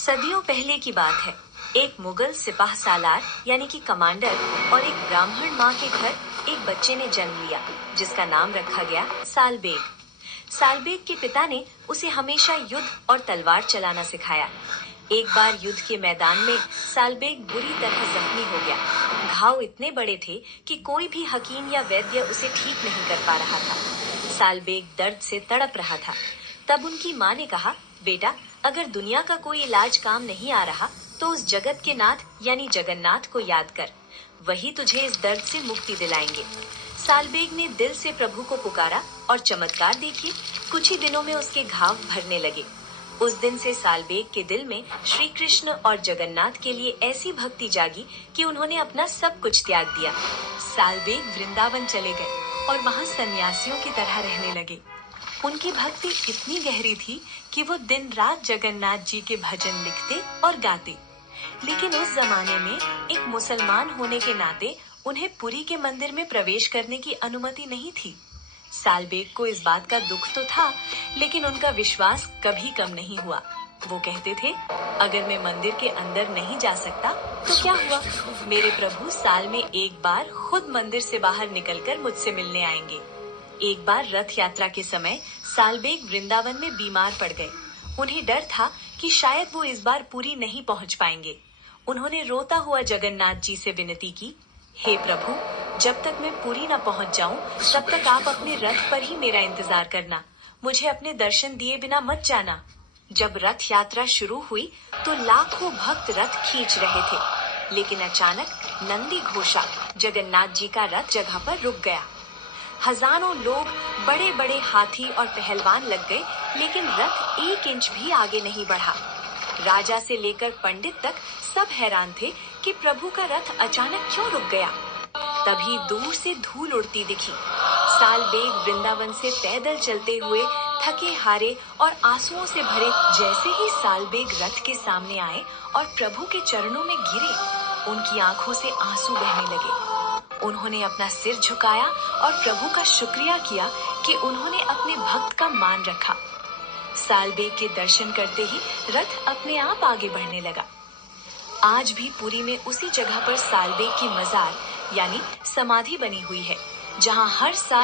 सदियों पहले की बात है। एक मुगल सिपाह सालार यानी कि कमांडर और एक ब्राह्मण माँ के घर एक बच्चे ने जन्म लिया, जिसका नाम रखा गया सालबेग। सालबेग के पिता ने उसे हमेशा युद्ध और तलवार चलाना सिखाया। एक बार युद्ध के मैदान में सालबेग बुरी तरह जख्मी हो गया। घाव इतने बड़े थे कि कोई भी हकीम या वैद्य उसे ठीक नहीं कर पा रहा था। सालबेग दर्द से तड़प रहा था। तब उनकी माँ ने कहा, बेटा, अगर दुनिया का कोई इलाज काम नहीं आ रहा तो उस जगत के नाथ यानी जगन्नाथ को याद कर, वही तुझे इस दर्द से मुक्ति दिलाएंगे। सालबेग ने दिल से प्रभु को पुकारा और चमत्कार देखिए, कुछ ही दिनों में उसके घाव भरने लगे। उस दिन से सालबेग के दिल में श्री कृष्ण और जगन्नाथ के लिए ऐसी भक्ति जागी कि उन्होंने अपना सब कुछ त्याग दिया। सालबेग वृंदावन चले गए और वहाँ सन्यासियों की तरह रहने लगे। उनकी भक्ति इतनी गहरी थी कि वो दिन रात जगन्नाथ जी के भजन लिखते और गाते। लेकिन उस जमाने में एक मुसलमान होने के नाते उन्हें पुरी के मंदिर में प्रवेश करने की अनुमति नहीं थी। सालबेग को इस बात का दुख तो था, लेकिन उनका विश्वास कभी कम नहीं हुआ। वो कहते थे, अगर मैं मंदिर के अंदर नहीं जा सकता तो क्या हुआ, मेरे प्रभु साल में एक बार खुद मंदिर से बाहर निकलकर मुझसे मिलने आएंगे। एक बार रथ यात्रा के समय सालबेग वृंदावन में बीमार पड़ गए। उन्हें डर था कि शायद वो इस बार पुरी नहीं पहुंच पाएंगे। उन्होंने रोता हुआ जगन्नाथ जी से विनती की, हे प्रभु, जब तक मैं पुरी न पहुंच जाऊं तब तक आप अपने रथ पर ही मेरा इंतजार करना, मुझे अपने दर्शन दिए बिना मत जाना। जब रथ यात्रा शुरू हुई तो लाखों भक्त रथ खींच रहे थे, लेकिन अचानक नंदी घोषा जगन्नाथ जी का रथ जगह पर रुक गया। हजारों लोग, बड़े बड़े हाथी और पहलवान लग गए, लेकिन रथ 1 इंच भी आगे नहीं बढ़ा। राजा से लेकर पंडित तक सब हैरान थे कि प्रभु का रथ अचानक क्यों रुक गया। तभी दूर से धूल उड़ती दिखी। सालबेग वृंदावन से पैदल चलते हुए थके हारे और आंसुओं से भरे जैसे ही सालबेग रथ के सामने आए और प्रभु के चरणों में गिरे, उनकी आंखों से आंसू बहने लगे। उन्होंने अपना सिर झुकाया और प्रभु का शुक्रिया किया कि उन्होंने अपने भक्त का मान रखा। सालबेग के दर्शन करते ही रथ अपने आप आगे बढ़ने लगा। आज भी पुरी में उसी जगह पर सालबेग की मजार यानी समाधि बनी हुई है, जहां हर साल